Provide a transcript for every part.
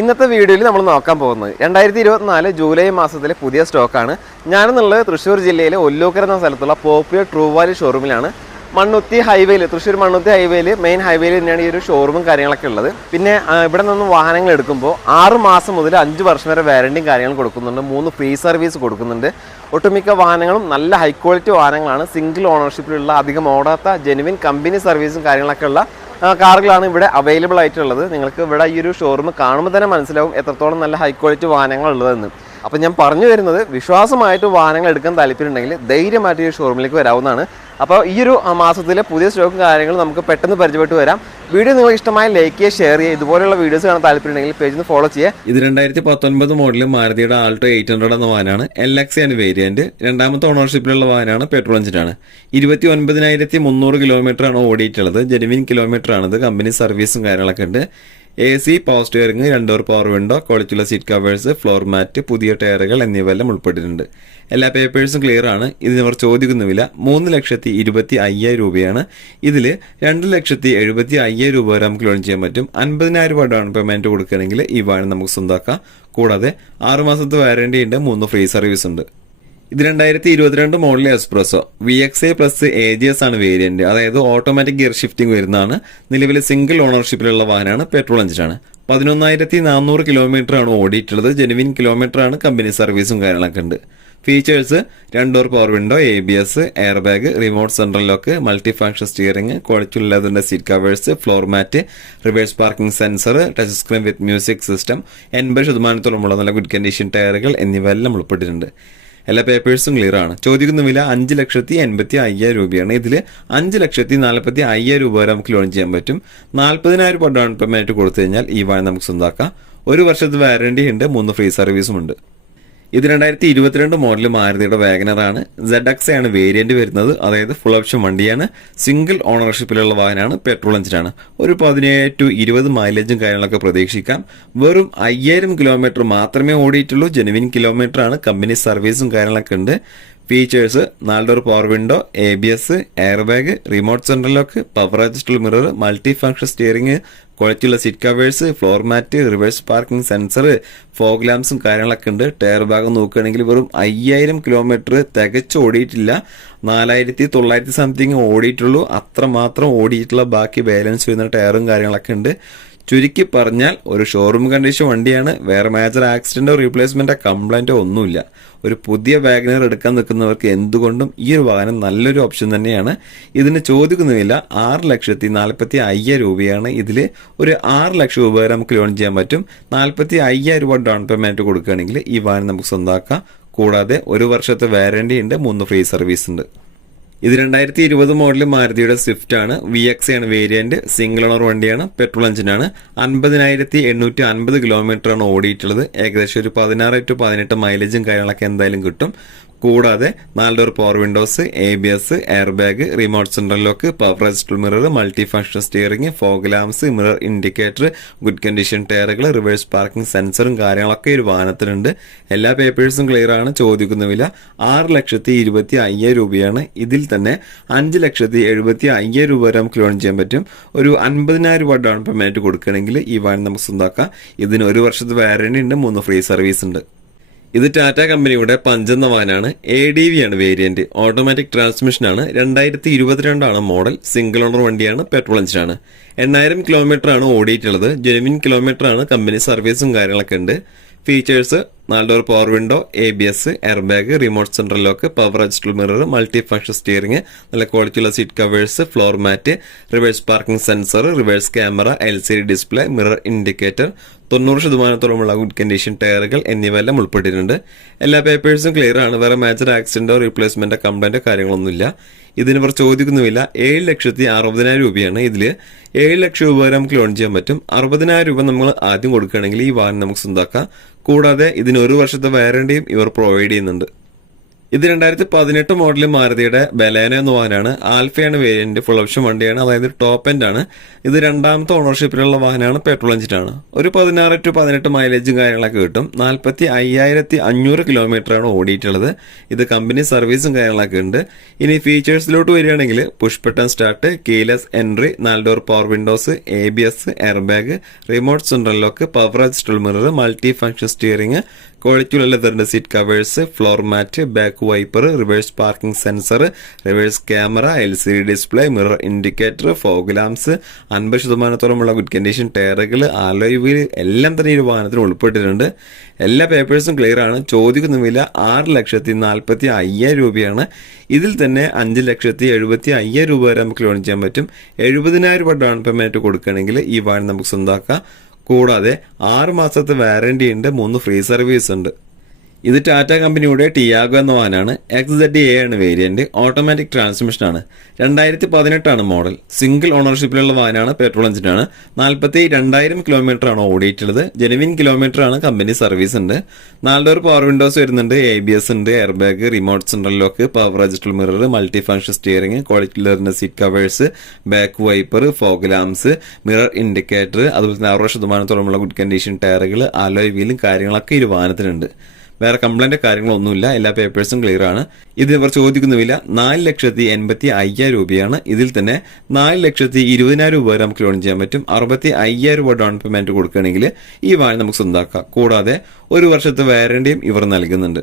ഇന്നത്തെ വീഡിയോയിൽ നമ്മൾ നോക്കാൻ പോകുന്നത് രണ്ടായിരത്തി ഇരുപത്തിനാല് ജൂലൈ മാസത്തിലെ പുതിയ സ്റ്റോക്കാണ്. ഞാനെന്നുള്ളത് തൃശ്ശൂർ ജില്ലയിലെ ഒല്ലൂക്കര എന്ന സ്ഥലത്തുള്ള പോപ്പുലർ ട്രൂ വാലി ഷോറൂമിലാണ്. മണ്ണുത്തി ഹൈവേയിൽ തൃശ്ശൂർ മണ്ണുത്തി ഹൈവേയിൽ മെയിൻ ഹൈവേയിൽ തന്നെയാണ് ഈ ഒരു ഷോറൂമും കാര്യങ്ങളൊക്കെ ഉള്ളത്. പിന്നെ ഇവിടെ നിന്ന് വാഹനങ്ങൾ എടുക്കുമ്പോൾ ആറ് മാസം മുതൽ അഞ്ച് വർഷം വരെ വാരണ്ടിയും കാര്യങ്ങളും കൊടുക്കുന്നുണ്ട്. മൂന്ന് ഫ്രീ സർവീസ് കൊടുക്കുന്നുണ്ട്. ഒട്ടുമിക്ക വാഹനങ്ങളും നല്ല ഹൈ ക്വാളിറ്റി വാഹനങ്ങളാണ്. സിംഗിൾ ഓണർഷിപ്പിലുള്ള അധികം ഓടാത്ത ജെനുവിൻ കമ്പനി സർവീസും കാര്യങ്ങളൊക്കെ ഉള്ള കാറുകളാണ് ഇവിടെ അവൈലബിൾ ആയിട്ടുള്ളത്. നിങ്ങൾക്ക് ഇവിടെ ഈ ഒരു ഷോറൂം കാണുമ്പോൾ തന്നെ മനസ്സിലാവും എത്രത്തോളം നല്ല ഹൈ ക്വാളിറ്റി വാഹനങ്ങൾ ഉള്ളതെന്ന് അപ്പോൾ ഞാൻ പറഞ്ഞു വരുന്നത് വിശ്വാസമായിട്ട് വാഹനങ്ങൾ എടുക്കാൻ താല്പര്യമുണ്ടെങ്കിൽ ധൈര്യമായിട്ട് ഈ ഷോറൂമിലേക്ക് വരാവുന്നതാണ്. അപ്പോൾ ഈ ഒരു മാസത്തിലെ പുതിയ സ്റ്റോക്കും കാര്യങ്ങളും നമുക്ക് പെട്ടെന്ന് പരിചയപ്പെട്ട് വരാം. വീഡിയോ നിങ്ങൾ ഇഷ്ടമായ ലൈക്ക് ചെയ്യുക ഷെയർ ചെയ്യുക ഇതുപോലെയുള്ള വീഡിയോസ് കാണാൻ താല്പര്യമുണ്ടെങ്കിൽ പേജ് ഒന്ന് ഫോളോ ചെയ്യുക. ഇത് രണ്ടായിരത്തി പത്തൊൻപത് മോഡൽ മാരുതിയുടെ ആൾട്ടോ എയ്റ്റ് ഹൺഡ്രഡ് എന്ന വാഹനമാണ്. എൽ എക്സ് ആൻഡ് വേരിയന്റ് രണ്ടാമത്തെ ഓണർഷിപ്പിലുള്ള വാഹനമാണ് പെട്രോൾ എഞ്ചിനാണ് ഇരുപത്തി ഒൻപതിനായിരത്തി മുന്നൂറ് കിലോമീറ്റർ ആണ് ഓടിയിട്ടുള്ളത്. ജെനുവിൻ ആണ് കമ്പനി സർവീസും കാര്യങ്ങളൊക്കെ ഉണ്ട്. എ സി പവർ സ്റ്റിയറിംഗ് രണ്ടോർ പവർ വിൻഡോ ക്വാളിറ്റിയുള്ള സീറ്റ് കവേഴ്സ് ഫ്ലോർ മാറ്റ് പുതിയ ടയറുകൾ എന്നിവയെല്ലാം ഉൾപ്പെട്ടിട്ടുണ്ട്. എല്ലാ പേപ്പേഴ്സും ക്ലിയർ ആണ്. ഇതിന് അവർ ചോദിക്കുന്ന വില മൂന്ന് ലക്ഷത്തി ഇരുപത്തി അയ്യായിരം രൂപയാണ്. ഇതിൽ രണ്ട് ലക്ഷത്തി എഴുപത്തി അയ്യായിരം രൂപ വരെ നമുക്ക് ലോൺ ചെയ്യാൻ പറ്റും. അൻപതിനായിരം രൂപ ഡൗൺ പേയ്മെന്റ് കൊടുക്കുകയാണെങ്കിൽ ഈ വാഹനം നമുക്ക് സ്വന്തമാക്കാം കൂടാതെ ആറുമാസത്തെ വാറണ്ടി ഉണ്ട്. മൂന്ന് ഫ്രീ സർവീസ് ഉണ്ട്. ഇത് രണ്ടായിരത്തി ഇരുപത്തിരണ്ട് model S Presso V X A plus A G S ആണ് വേരിയന്റ് അതായത് ഓട്ടോമാറ്റിക് ഗിയർ ഷിഫ്റ്റിംഗ് വരുന്നതാണ്. നിലവിൽ സിംഗിൾ ഓണർഷിപ്പിലുള്ള വാഹനമാണ്. പെട്രോൾ എഞ്ചിനാണ് പതിനൊന്നായിരത്തി നാനൂറ് കിലോമീറ്റർ ആണ് ഓടിയിട്ടുള്ളത്. ജെനുവിൻ കിലോമീറ്റർ ആണ് കമ്പനി സർവീസും കാര്യങ്ങളൊക്കെ ഉണ്ട്. Features രണ്ടോർ power window A B S air bag remote central lock multi function steering quality ലെതറിന്റെ seat covers floor mat reverse parking sensor touch screen with music system എൺപത് ശതമാനത്തോളമുള്ള നല്ല good condition ടയറുകൾ എന്നിവയെല്ലാം ഉൾപ്പെട്ടിട്ടുണ്ട്. എല്ലാ പേപ്പേഴ്സും ക്ലിയർ ആണ്. ചോദിക്കുന്ന വില അഞ്ച് ലക്ഷത്തി എൺപത്തി അയ്യായിരം രൂപയാണ്. ഇതിൽ അഞ്ച് ലക്ഷത്തി നാൽപ്പത്തി അയ്യായിരം രൂപ വരെ നമുക്ക് ലോൺ ചെയ്യാൻ പറ്റും. നാൽപ്പതിനായിരം രൂപ ഡൗൺ പേയ്മെന്റ് കൊടുത്തു കഴിഞ്ഞാൽ ഈ വാഹനം നമുക്ക് സ്വന്തമാക്കാം ഒരു വർഷത്തെ വാറണ്ടി ഉണ്ട് മൂന്ന് ഫ്രീ സർവീസും ഉണ്ട്. ഇത് രണ്ടായിരത്തി ഇരുപത്തിരണ്ട് മോഡൽ മാരുതിയുടെ വാഗനറാണ് സെഡ് ആണ് വേരിയന്റ് വരുന്നത്. അതായത് ഫുൾ ഓപ്ഷൻ വണ്ടിയാണ്. സിംഗിൾ ഓണർഷിപ്പിലുള്ള വാഹനമാണ്. പെട്രോൾ എഞ്ചിനാണ് ഒരു പതിനേഴ് ടു ഇരുപത് മൈലേജും കാര്യങ്ങളൊക്കെ പ്രതീക്ഷിക്കാം. വെറും അയ്യായിരം കിലോമീറ്റർ മാത്രമേ ഓടിയിട്ടുള്ളൂ. ജെനുവിൻ കിലോമീറ്റർ ആണ്. കമ്പനി സർവീസും കാര്യങ്ങളൊക്കെ ഉണ്ട്. ഫീച്ചേഴ്സ് നാല് power window A B S air bag remote central lock power adjustable mirror multi function steering ക്വാളിറ്റിയുള്ള seat covers floor mat reverse parking sensor fog ലാംസും കാര്യങ്ങളൊക്കെ ഉണ്ട്. ടയർ ഭാഗം നോക്കുകയാണെങ്കിൽ വെറും അയ്യായിരം കിലോമീറ്റർ തികച്ച് ഓടിയിട്ടില്ല. നാലായിരത്തി തൊള്ളായിരത്തി സംതിങ് ഓടിയിട്ടുള്ളൂ. അത്രമാത്രം ഓടിയിട്ടുള്ള ബാക്കി ബാലൻസ് വരുന്ന ടയറും കാര്യങ്ങളൊക്കെ ഉണ്ട്. ചുരുക്കി പറഞ്ഞാൽ ഒരു ഷോറൂം കണ്ടീഷൻ വണ്ടിയാണ് വേറെ മേജർ ആക്സിഡന്റോ റീപ്ലേസ്മെന്റോ കംപ്ലൈന്റോ ഒന്നുമില്ല. ഒരു പുതിയ വാഗനർ എടുക്കാൻ നിൽക്കുന്നവർക്ക് എന്തുകൊണ്ടും ഈ ഒരു വാഹനം നല്ലൊരു ഓപ്ഷൻ തന്നെയാണ്. ഇതിന് ചോദിക്കുന്നില്ല ആറ് ലക്ഷത്തി നാൽപ്പത്തി അയ്യായിരം രൂപയാണ് ഇതിൽ ഒരു ആറ് ലക്ഷം രൂപ വരെ നമുക്ക് ലോൺ ചെയ്യാൻ പറ്റും. നാൽപ്പത്തി അയ്യായിരം രൂപ ഡൗൺ പേയ്മെന്റ് കൊടുക്കുകയാണെങ്കിൽ ഈ വാഹനം നമുക്ക് സ്വന്തമാക്കാം കൂടാതെ ഒരു വർഷത്തെ വാരണ്ടി ഉണ്ട് മൂന്ന് ഫ്രീ സർവീസ് ഉണ്ട്. ഇത് രണ്ടായിരത്തി ഇരുപത് മോഡൽ മാരുതിയുടെ സ്വിഫ്റ്റ് ആണ്. വി എക്സ് ആണ് വേരിയന്റ് സിംഗിൾ ഓണർ വണ്ടിയാണ് പെട്രോൾ എഞ്ചിനാണ് അൻപതിനായിരത്തി എണ്ണൂറ്റി അൻപത് കിലോമീറ്റർ ആണ് ഓടിയിട്ടുള്ളത്. ഏകദേശം ഒരു പതിനാറ് ടു പതിനെട്ട് മൈലേജും കാര്യങ്ങളൊക്കെ എന്തായാലും കിട്ടും. കൂടാതെ നാല് door power windows A B S air bag remote central lock power റെസ്റ്റൽ mirror multi function steering fog lamps mirror indicator good condition ടയറുകൾ റിവേഴ്സ് പാർക്കിംഗ് സെൻസറും കാര്യങ്ങളൊക്കെ ഒരു വാഹനത്തിനുണ്ട്. എല്ലാ പേപ്പേഴ്സും ക്ലിയർ ആണ്. ചോദിക്കുന്ന വില ആറ് ലക്ഷത്തി ഇരുപത്തി അയ്യായിരം രൂപയാണ്. ഇതിൽ തന്നെ അഞ്ച് ലക്ഷത്തി എഴുപത്തി അയ്യായിരം രൂപ വരെ നമുക്ക് ലോൺ ചെയ്യാൻ പറ്റും. ഒരു അൻപതിനായിരം രൂപ ഡൗൺ പേയ്മെന്റ് കൊടുക്കുകയാണെങ്കിൽ ഈ വാഹനം നമുക്ക് സ്വന്തമാക്കാം ഇതിന് ഒരു വർഷത്തെ വാറണ്ടി ഉണ്ട് മൂന്ന് ഫ്രീ സർവീസ് ഉണ്ട്. ഇത് ടാറ്റ കമ്പനിയുടെ പഞ്ചെന്ന വാനാണ് എ ഡി വി ആണ് വേരിയന്റ് ഓട്ടോമാറ്റിക് ട്രാൻസ്മിഷൻ ആണ്. രണ്ടായിരത്തി ഇരുപത്തിരണ്ടാണ് മോഡൽ സിംഗിൾ ഓണർ വണ്ടിയാണ് പെട്രോൾ എഞ്ചിനാണ് എണ്ണായിരം കിലോമീറ്റർ ആണ് ഓടിയിട്ടുള്ളത്. ജെനുവിൻ കിലോമീറ്റർ ആണ് കമ്പനി സർവീസും കാര്യങ്ങളൊക്കെ ഉണ്ട്. ഫീച്ചേഴ്സ് നാല് door power window A B S air bag remote central lock power adjustable mirror multi function steering നല്ല ക്വാളിറ്റിയുള്ള seat covers floor mat reverse parking sensor reverse camera L C D display mirror indicator തൊണ്ണൂറ് ശതമാനത്തോളമുള്ള good condition ടയറുകൾ എന്നിവ എല്ലാം ഉൾപ്പെട്ടിട്ടുണ്ട്. എല്ലാ പേപ്പേഴ്സും clear ആണ്. വേറെ മേജർ ആക്സിഡന്റോ റീപ്ലേസ്മെന്റോ കംപ്ലൈന്റോ കാര്യങ്ങളൊന്നുമില്ല. ഇതിന് ഇവർ ചോദിക്കുന്നുമില്ല. ഏഴ് ലക്ഷത്തി അറുപതിനായിരം രൂപയാണ് ഇതിൽ ഏഴ് ലക്ഷം രൂപ വരെ നമുക്ക് ലോൺ ചെയ്യാൻ പറ്റും. അറുപതിനായിരം രൂപ നമ്മൾ ആദ്യം കൊടുക്കുകയാണെങ്കിൽ ഈ വാഹനം നമുക്ക് സ്വന്തമാക്കാം കൂടാതെ ഇതിന് ഒരു വർഷത്തെ വാറണ്ടിയും ഇവർ പ്രൊവൈഡ് ചെയ്യുന്നുണ്ട്. ഇത് രണ്ടായിരത്തി പതിനെട്ട് മോഡൽ മാരുതിയുടെ ബലേന എന്ന വാഹനമാണ്. ആൽഫയാണ് വേരിയന്റ് ഫുൾ ഓപ്ഷൻ വണ്ടിയാണ്. അതായത് ടോപ്പ് എൻഡ് ആണ് ഇത് രണ്ടാമത്തെ ഓണർഷിപ്പിലുള്ള വാഹനമാണ് പെട്രോൾ എഞ്ചിനാണ്. ഒരു പതിനാറ് ടു പതിനെട്ട് മൈലേജും കാര്യങ്ങളൊക്കെ കിട്ടും. നാൽപ്പത്തി അയ്യായിരത്തി അഞ്ഞൂറ് കിലോമീറ്റർ ആണ് ഓടിയിട്ടുള്ളത്. ഇത് കമ്പനി സർവീസും കാര്യങ്ങളൊക്കെ ഉണ്ട്. ഇനി ഫീച്ചേഴ്സിലോട്ട് വരികയാണെങ്കിൽ push button start keyless entry നാല് door power windows A B S air bag remote central lock power adjustable mirror multi function steering ക്വാളിറ്റിയുള്ള leather seat covers floor mat back wiper reverse parking sensor reverse camera L C D display mirror indicator fog lamps അൻപത് ശതമാനത്തോളമുള്ള good condition ടയറുകൾ ആലോയ് wheel എല്ലാം തന്നെ ഈ ഒരു വാഹനത്തിൽ ഉൾപ്പെട്ടിട്ടുണ്ട്. എല്ലാ പേപ്പേഴ്സും ക്ലിയർ ആണ്. ചോദിക്കുന്ന വില ആറ് ലക്ഷത്തി നാൽപ്പത്തി അയ്യായിരം രൂപയാണ്. ഇതിൽ തന്നെ അഞ്ച് ലക്ഷത്തി എഴുപത്തി അയ്യായിരം രൂപ വരെ നമുക്ക് ലോൺ ചെയ്യാൻ പറ്റും. എഴുപതിനായിരം രൂപ ഡൗൺ പേയ്മെന്റ് കൊടുക്കുകയാണെങ്കിൽ ഈ വാഹനം നമുക്ക് സ്വന്തമാക്കാം കൂടാതെ ആറ് മാസത്തെ വാറണ്ടി ഉണ്ട് മൂന്ന് ഫ്രീ സർവീസ് ഉണ്ട്. ഇത് ടാറ്റ കമ്പനിയുടെ ടിയാഗോ എന്ന വാഹനമാണ് എക്സ് സെഡ് എ ആണ് വേരിയന്റ് ഓട്ടോമാറ്റിക് ട്രാൻസ്മിഷൻ ആണ്. രണ്ടായിരത്തി പതിനെട്ടാണ് മോഡൽ സിംഗിൾ ഓണർഷിപ്പിലുള്ള വാഹനമാണ് പെട്രോൾ എഞ്ചിനാണ് നാൽപ്പത്തി രണ്ടായിരം കിലോമീറ്റർ ആണ് ഓടിയിട്ടുള്ളത്. ജെനുവിൻ കിലോമീറ്റർ ആണ് കമ്പനി സർവീസ് ഉണ്ട്. നാല് ഡോർ പവർ വിൻഡോസ് വരുന്നുണ്ട്. എ ബി എസ് ഉണ്ട് air bag remote central lock power adjustable mirror multi function steering quality ലെറിന് seat covers back wiper fog lamps mirror indicator അതുപോലെ തന്നെ അറുപത് ശതമാനത്തോളമുള്ള ഗുഡ് കണ്ടീഷൻ ടയറുകൾ അലോയ് വീലും കാര്യങ്ങളൊക്കെ ഈ വാഹനത്തിനുണ്ട്. വേറെ കംപ്ലൈന്റ് കാര്യങ്ങളൊന്നുമില്ല. എല്ലാ പേപ്പേഴ്സും ക്ലിയർ ആണ്. ഇത് ഇവർ ചോദിക്കുന്ന വില നാല് ലക്ഷത്തി എൺപത്തി അയ്യായിരം രൂപയാണ്. ഇതിൽ തന്നെ നാല് ലക്ഷത്തി ഇരുപതിനായിരം രൂപ വരെ നമുക്ക് ലോൺ ചെയ്യാൻ പറ്റും. അറുപത്തി അയ്യായിരം രൂപ ഡൗൺ പേയ്മെന്റ് കൊടുക്കുകയാണെങ്കിൽ ഈ വാഹനം നമുക്ക് സ്വന്തമാക്കാം കൂടാതെ ഒരു വർഷത്തെ വാരണ്ടിയും ഇവർ നൽകുന്നുണ്ട്.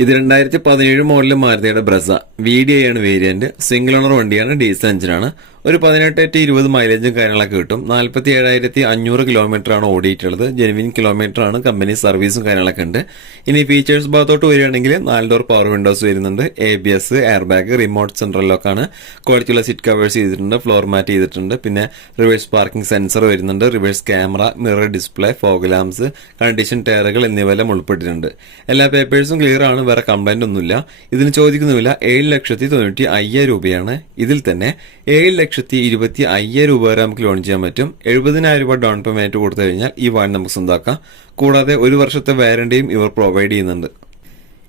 ഇത് രണ്ടായിരത്തി പതിനേഴ് മോഡൽ മാരുതിയുടെ ബ്രസ. വി ഡി ഐ ആണ് വേരിയന്റ് സിംഗിൾ ഓണർ വണ്ടിയാണ് ഡീസൽ എഞ്ചിനാണ് ഒരു പതിനെട്ട് ടു ഇരുപത് മൈലേജും കാര്യങ്ങളൊക്കെ കിട്ടും. നാൽപ്പത്തി ഏഴായിരത്തി അഞ്ഞൂറ് കിലോമീറ്റർ ആണ് ഓടിയിട്ടുള്ളത്. ജെനുവിൻ കിലോമീറ്റർ ആണ്. കമ്പനി സർവീസും കാര്യങ്ങളൊക്കെ ഉണ്ട്. ഇനി ഫീച്ചേഴ്സ് ഭാഗത്തോട്ട് വരികയാണെങ്കിൽ നാല് ഡോർ പവർ വിൻഡോസ് വരുന്നുണ്ട്. A B S air bag remote central ലോക്കാണ് ക്വാളിറ്റിയുള്ള സീറ്റ് കവേഴ്സ് ചെയ്തിട്ടുണ്ട്. ഫ്ലോർ മാറ്റ് ചെയ്തിട്ടുണ്ട്. പിന്നെ റിവേഴ്സ് പാർക്കിംഗ് സെൻസർ വരുന്നുണ്ട്. Reverse camera mirror display fog lamps condition ടയറുകൾ എന്നിവയെല്ലാം ഉൾപ്പെട്ടിട്ടുണ്ട്. എല്ലാ പേപ്പേഴ്സും ക്ലിയർ ആണ്. വേറെ കംപ്ലൈന്റ് ഒന്നുമില്ല. ഇതിന് ചോദിക്കുന്ന വില ഏഴ് ലക്ഷത്തി തൊണ്ണൂറ്റി അയ്യായിരം രൂപയാണ്. ഇതിൽ തന്നെ ഏഴ് ലക്ഷത്തി ഇരുപത്തി അയ്യായിരം രൂപ വരെ നമുക്ക് ലോൺ ചെയ്യാൻ പറ്റും. എഴുപതിനായിരം രൂപ ഡൗൺ പേയ്മെന്റ് കൊടുത്തു കഴിഞ്ഞാൽ ഈ വാൻ നമുക്ക് സ്വന്തമാക്കാം കൂടാതെ ഒരു വർഷത്തെ വാരണ്ടിയും ഇവർ പ്രൊവൈഡ് ചെയ്യുന്നുണ്ട്.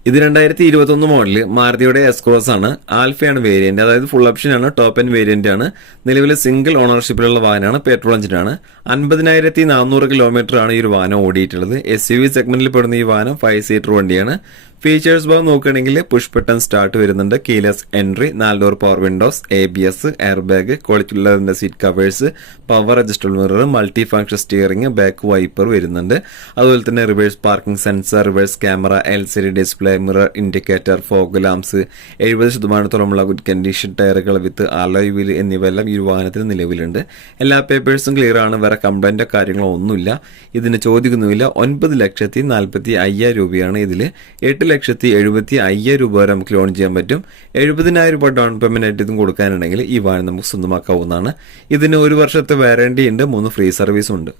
ഇത് രണ്ടായിരത്തി ഇരുപത്തി ഒന്ന് മോഡൽ മാരുതിയുടെ എസ്ക്രോസ് ആണ്. ആൽഫയാണ് വേരിയന്റ് അതായത് ഫുൾ ഓപ്ഷൻ ആണ് ടോപ്പ് എൻ വേരിയന്റ് ആണ്. നിലവിലെ സിംഗിൾ ഓണർഷിപ്പിലുള്ള വാഹനമാണ് പെട്രോൾ എഞ്ചിനാണ് അൻപതിനായിരത്തി നാനൂറ് കിലോമീറ്റർ ആണ് ഈ ഒരു വാഹനം ഓടിയിട്ടുള്ളത്. എസ് യു വി സെഗ്മെന്റിൽ പെടുന്ന ഈ വാഹനം ഫൈവ് സീറ്റർ വണ്ടിയാണ്. ഫീച്ചേഴ്സ് ഭാഗം നോക്കുകയാണെങ്കിൽ പുഷ് ബട്ടൺ സ്റ്റാർട്ട് വരുന്നുണ്ട്. കീലെസ് എൻട്രി നാല് door power windows A B S air bag ക്വാളിറ്റിയുള്ളതിന്റെ seat covers power adjustable mirror multi function steering back wiper വരുന്നുണ്ട്. അതുപോലെ തന്നെ reverse parking sensor reverse camera L C D display mirror indicator fog lamps എഴുപത് ശതമാനത്തോളമുള്ള good condition ടയറുകൾ വിത്ത് alloy wheel എന്നിവയെല്ലാം ഈ വാഹനത്തിന് നിലവിലുണ്ട്. എല്ലാ പേപ്പേഴ്സും ക്ലിയർ ആണ്. വേറെ കംപ്ലൈന്റോ കാര്യങ്ങളോ ഒന്നുമില്ല. ഇതിന് ചോദിക്കുന്നുമില്ല ഒൻപത് ലക്ഷത്തി നാൽപ്പത്തി അയ്യായിരം രൂപയാണ് ഇതിൽ എട്ട് ലക്ഷത്തി എഴുപത്തി അയ്യായിരം രൂപ വരെ നമുക്ക് ലോൺ ചെയ്യാൻ പറ്റും. എഴുപതിനായിരം രൂപ ഡൗൺ പേയ്മെന്റ് ആയിട്ട് ഇതും കൊടുക്കാനുണ്ടെങ്കിൽ ഈ വാഹനം നമുക്ക് സ്വന്തമാക്കാവുന്നതാണ്. ഇതിന് ഒരു വർഷത്തെ വാറണ്ടി ഉണ്ട് മൂന്ന് ഫ്രീ സർവീസും ഉണ്ട്.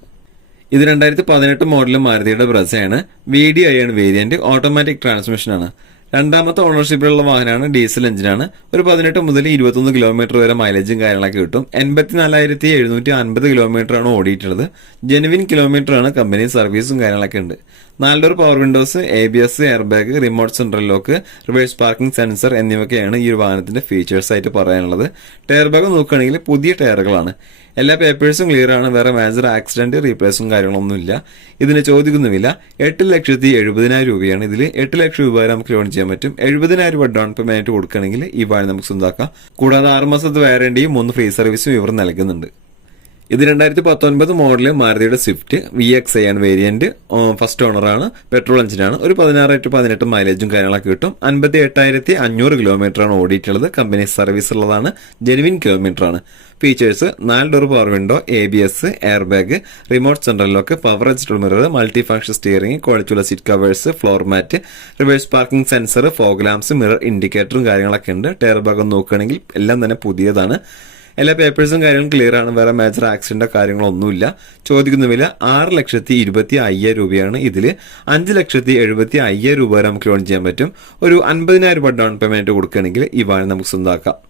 ഇത് രണ്ടായിരത്തി പതിനെട്ട് മോഡൽ മാരുതിയുടെ ബ്രസയാണ്. വി ഡി ഐ ആണ് വേരിയന്റ് ഓട്ടോമാറ്റിക് ട്രാൻസ്മിഷൻ ആണ്. രണ്ടാമത്തെ ഓണർഷിപ്പിലുള്ള വാഹനമാണ് ഡീസൽ എഞ്ചിനാണ് ഒരു പതിനെട്ട് മുതൽ ഇരുപത്തൊന്ന് കിലോമീറ്റർ വരെ മൈലേജും കാര്യങ്ങളൊക്കെ കിട്ടും. എൺപത്തിനാലായിരത്തി എഴുന്നൂറ്റി അൻപത് കിലോമീറ്റർ ആണ് ഓടിയിട്ടുള്ളത്. ജെനുവിൻ കിലോമീറ്റർ ആണ് കമ്പനി സർവീസും കാര്യങ്ങളൊക്കെ ഉണ്ട്. നാല് door power windows A B S air bag remote central lock reverse parking sensor എന്നിവയൊക്കെയാണ് ഈ ഒരു വാഹനത്തിന്റെ ഫീച്ചേഴ്സ് ആയിട്ട് പറയാനുള്ളത്. ടയർ ബാഗ് നോക്കുകയാണെങ്കിൽ പുതിയ ടയറുകളാണ് എല്ലാ പേപ്പേഴ്സും ക്ലിയർ ആണ്. വേറെ മേജർ ആക്സിഡന്റ് റീപ്ലേസും കാര്യങ്ങളൊന്നുമില്ല. ഇതിന് ചോദിക്കുന്നുമില്ല. എട്ട് ലക്ഷത്തി എഴുപതിനായിരം രൂപയാണ് ഇതിൽ എട്ട് ലക്ഷം രൂപ വരെ നമുക്ക് ലോൺ ചെയ്യാൻ പറ്റും. എഴുപതിനായിരം രൂപ ഡൗൺ പേയ്മെന്റ് കൊടുക്കുകയാണെങ്കിൽ ഈ വാഹനം നമുക്ക് സ്വന്തമാക്കാം. കൂടാതെ ആറ് മാസത്തെ വാറന്റിയും മൂന്ന് ഫ്രീ സർവീസും ഇവർ നൽകുന്നുണ്ട്. ഇത് രണ്ടായിരത്തി പത്തൊൻപത് മോഡൽ മാരുതിയുടെ സ്വിഫ്റ്റ് വി എക്സ് ആണ് വേരിയന്റ് ഫസ്റ്റ് ഓണറാണ് പെട്രോൾ എഞ്ചിനാണ് ഒരു പതിനാറ് ടു പതിനെട്ട് മൈലേജും കാര്യങ്ങളൊക്കെ കിട്ടും. അൻപത്തി എട്ടായിരത്തി അഞ്ഞൂറ് കിലോമീറ്റർ ആണ് ഓടിയിട്ടുള്ളത്. കമ്പനി സർവീസ് ഉള്ളതാണ്. ജെനുവിൻ കിലോമീറ്റർ ആണ്. ഫീച്ചേഴ്സ് നാല് door power window A B S air bag remote central lock power adjustable mirror multi function steering ക്വാളിറ്റിയുള്ള seat covers floor mat reverse parking sensor fog lamps mirror ഇൻഡിക്കേറ്ററും കാര്യങ്ങളൊക്കെ ഉണ്ട്. Tyre ഭാഗം നോക്കുകയാണെങ്കിൽ എല്ലാം തന്നെ പുതിയതാണ്. എല്ലാ പേപ്പേഴ്സും കാര്യങ്ങളും ക്ലിയർ ആണ്. വേറെ മേജർ ആക്സിഡന്റ് കാര്യങ്ങളൊന്നുമില്ല. ചോദിക്കുന്ന വില ആറ് ലക്ഷത്തി ഇരുപത്തി അയ്യായിരം രൂപയാണ് ഇതിൽ അഞ്ച് ലക്ഷത്തി എഴുപത്തി അയ്യായിരം രൂപ വരെ നമുക്ക് ലോൺ ചെയ്യാൻ പറ്റും. ഒരു അൻപതിനായിരം രൂപ ഡൗൺ പേയ്മെന്റ് കൊടുക്കുകയാണെങ്കിൽ ഈ വാഹനം നമുക്ക് സ്വന്തമാക്കാം.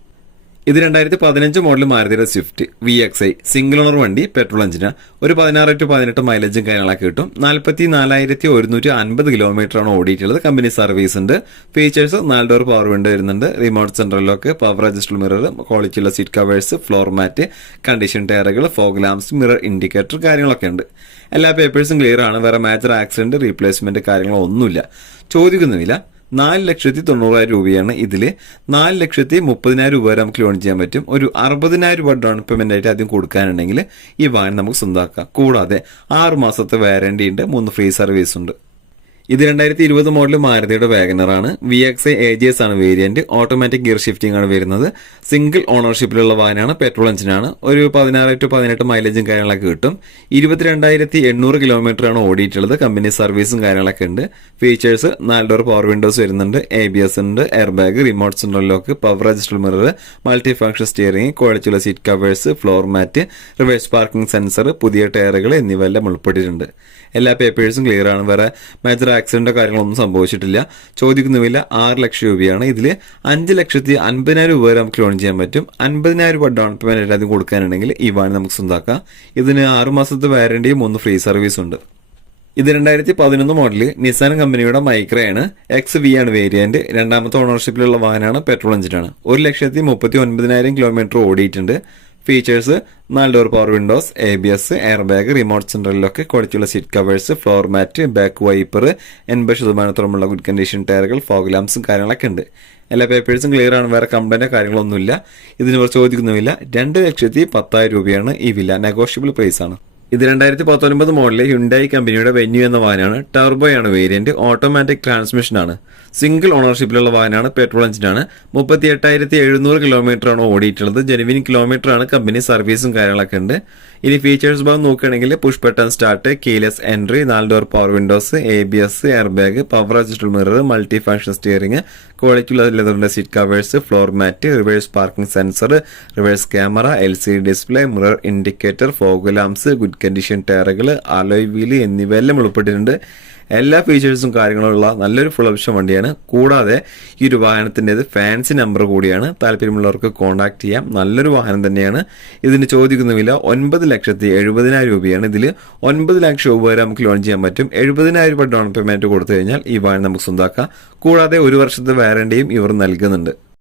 ഇത് രണ്ടായിരത്തി പതിനഞ്ച് model മാരുതിയുടെ Swift V X I single owner വണ്ടി പെട്രോൾ എഞ്ചിന് ഒരു പതിനാറ് ടു പതിനെട്ട് മൈലേജും കാര്യങ്ങളൊക്കെ കിട്ടും. നാൽപ്പത്തി നാലായിരത്തി ഒരുന്നൂറ്റി അൻപത് കിലോമീറ്റർ ആണ് ഓടിയിട്ടുള്ളത്. കമ്പനി സർവീസ് ഉണ്ട്. ഫീച്ചേഴ്സ് നാല് ഡോർ പവർ വിൻഡോ വരുന്നുണ്ട്. Remote central lock power adjustable mirror ക്വാളിറ്റിയുള്ള seat covers floor mat condition ടയറുകൾ ഫോഗ് ലാംസ് മിറർ ഇൻഡിക്കേറ്റർ കാര്യങ്ങളൊക്കെ ഉണ്ട്. എല്ലാ പേപ്പേഴ്സും ക്ലിയർ ആണ്. വേറെ മേജർ ആക്സിഡന്റ് റീപ്ലേസ്മെന്റ് കാര്യങ്ങളൊന്നുമില്ല. ചോദിക്കുന്നുമില്ല നാല് ലക്ഷത്തി തൊണ്ണൂറായിരം രൂപയാണ് ഇതിൽ നാല് ലക്ഷത്തി മുപ്പതിനായിരം രൂപ വരെ നമുക്ക് ലോൺ ചെയ്യാൻ പറ്റും. ഒരു അറുപതിനായിരം രൂപ ഡൗൺ പേയ്മെന്റ് ആയിട്ട് ആദ്യം കൊടുക്കാനുണ്ടെങ്കിൽ ഈ വാഹനം നമുക്ക് സ്വന്തമാക്കാം. കൂടാതെ ആറ് മാസത്തെ വാറണ്ടി ഉണ്ട് മൂന്ന് ഫ്രീ സർവീസ് ഉണ്ട്. ഇത് രണ്ടായിരത്തി ഇരുപത് മോഡൽ മാരുതിയുടെ വാഗനറാണ് V X A G S ആണ് വേരിയന്റ് ഓട്ടോമാറ്റിക് ഗിയർ ഷിഫ്റ്റിംഗ് ആണ് വരുന്നത്. സിംഗിൾ ഓണർഷിപ്പിലുള്ള വാഹനമാണ്. പെട്രോൾ എഞ്ചിനാണ് ഒരു പതിനാറ് ടു പതിനെട്ട് മൈലേജും കാര്യങ്ങളൊക്കെ കിട്ടും. ഇരുപത്തിരണ്ടായിരത്തി എണ്ണൂറ് കിലോമീറ്റർ ആണ് ഓടിയിട്ടുള്ളത്. കമ്പനി സർവീസും കാര്യങ്ങളൊക്കെ ഉണ്ട്. ഫീച്ചേഴ്സ് നാല് ഡോർ പവർ വിൻഡോസ് വരുന്നുണ്ട്. എ ബി എസ് ഉണ്ട്. Air bag remote central lock power adjustable mirror multi function steering ക്വാളിറ്റിയുള്ള seat covers floor mat reverse parking sensor പുതിയ ടയറുകൾ എന്നിവയെല്ലാം ഉൾപ്പെട്ടിട്ടുണ്ട്. എല്ലാ പേപ്പേഴ്സും ക്ലിയർ ആണ്. വേറെ മേജർ ആക്സിഡന്റോ കാര്യങ്ങളൊന്നും സംഭവിച്ചിട്ടില്ല. ചോദിക്കുന്നുമില്ല ആറ് ലക്ഷം രൂപയാണ്. ഇതിൽ അഞ്ച് ലക്ഷത്തി അൻപതിനായിരം രൂപ വരെ നമുക്ക് ലോൺ ചെയ്യാൻ പറ്റും. അൻപതിനായിരം രൂപ ഡൗൺ പേയ്മെന്റ് ആദ്യം കൊടുക്കാനുണ്ടെങ്കിൽ ഈ വാണി നമുക്ക് സ്വന്തമാക്കാം ഇതിന് ആറുമാസത്തെ വാരണ്ടിയും മൂന്ന് ഫ്രീ സർവീസ് ഉണ്ട്. ഇത് രണ്ടായിരത്തി പതിനൊന്ന് മോഡൽ നിസാൻ കമ്പനിയുടെ മൈക്രയാണ് എക്സ് വി ആണ് വേരിയന്റ് രണ്ടാമത്തെ ഓണർഷിപ്പിലുള്ള വാഹനമാണ് പെട്രോൾ എഞ്ചിനാണ് ഒരു ലക്ഷത്തി മുപ്പത്തി ഒൻപതിനായിരം കിലോമീറ്റർ ഓടിയിട്ടുണ്ട്. ഫീച്ചേഴ്സ് നാല് door power windows A B S air bag remote സെൻട്രലിലൊക്കെ ക്വാളിറ്റിയുള്ള seat covers floor mat back wiper എൺപത് ശതമാനത്തോളമുള്ള ഗുഡ് കണ്ടീഷൻ ടയറുകൾ ഫോഗ് ലാംസും കാര്യങ്ങളൊക്കെ ഉണ്ട്. എല്ലാ പേപ്പേഴ്സും ക്ലിയർ ആണ് വേറെ കംപ്ലൈന്റോ കാര്യങ്ങളൊന്നുമില്ല. ഇതിന് ചോദിക്കുന്നുമില്ല. രണ്ട് ലക്ഷത്തി പത്തായിരം രൂപയാണ് ഈ വില. നെഗോഷ്യബിൾ പ്രൈസ് ആണ്. ഇത് രണ്ടായിരത്തി പത്തൊൻപത് മോഡലിലെ ഹ്യുണ്ടായി കമ്പനിയുടെ വെന്യൂ എന്ന വാഹനമാണ്. ടർബോയാണ് വേരിയന്റ് ഓട്ടോമാറ്റിക് ട്രാൻസ്മിഷനാണ് സിംഗിൾ ഓണർഷിപ്പിലുള്ള വാഹനമാണ് പെട്രോൾ എഞ്ചിനാണ് മുപ്പത്തി എട്ടായിരത്തി എഴുന്നൂറ് കിലോമീറ്റർ ആണ് ഓടിയിട്ടുള്ളത്. ജെനുവിൻ കിലോമീറ്റർ ആണ് കമ്പനി സർവീസും കാര്യങ്ങളൊക്കെ ഉണ്ട്. ഇനി ഫീച്ചേഴ്സ് ഭാഗം നോക്കുകയാണെങ്കിൽ push button start keyless entry നാല് door power windows A B S air bag power adjustable mirror multi function steering ക്വാളിറ്റിയുള്ള ലെതറിന്റെ seat covers floor mat reverse parking sensor reverse camera L C D display mirror indicator fog lamps good condition ടയറുകൾ alloy wheel എന്നിവയെല്ലാം ഉൾപ്പെട്ടിട്ടുണ്ട്. എല്ലാ ഫീച്ചേഴ്സും കാര്യങ്ങളും ഉള്ള നല്ലൊരു full option വണ്ടിയാണ്. കൂടാതെ ഈ ഒരു വാഹനത്തിന്റെത് ഫാൻസി നമ്പർ കൂടിയാണ്. താല്പര്യമുള്ളവർക്ക് കോൺടാക്ട് ചെയ്യാം. നല്ലൊരു വാഹനം തന്നെയാണ്. ഇതിന് ചോദിക്കുന്ന വില ഒൻപത് ലക്ഷത്തി എഴുപതിനായിരം രൂപയാണ്. ഇതിൽ ഒൻപത് ലക്ഷം രൂപ വരെ നമുക്ക് ലോൺ ചെയ്യാൻ പറ്റും. എഴുപതിനായിരം രൂപ ഡൗൺ പേയ്മെന്റ് കൊടുത്തു കഴിഞ്ഞാൽ ഈ വാഹനം നമുക്ക് സ്വന്തമാക്കാം കൂടാതെ ഒരു വർഷത്തെ വാറണ്ടിയും ഇവർ നൽകുന്നുണ്ട്.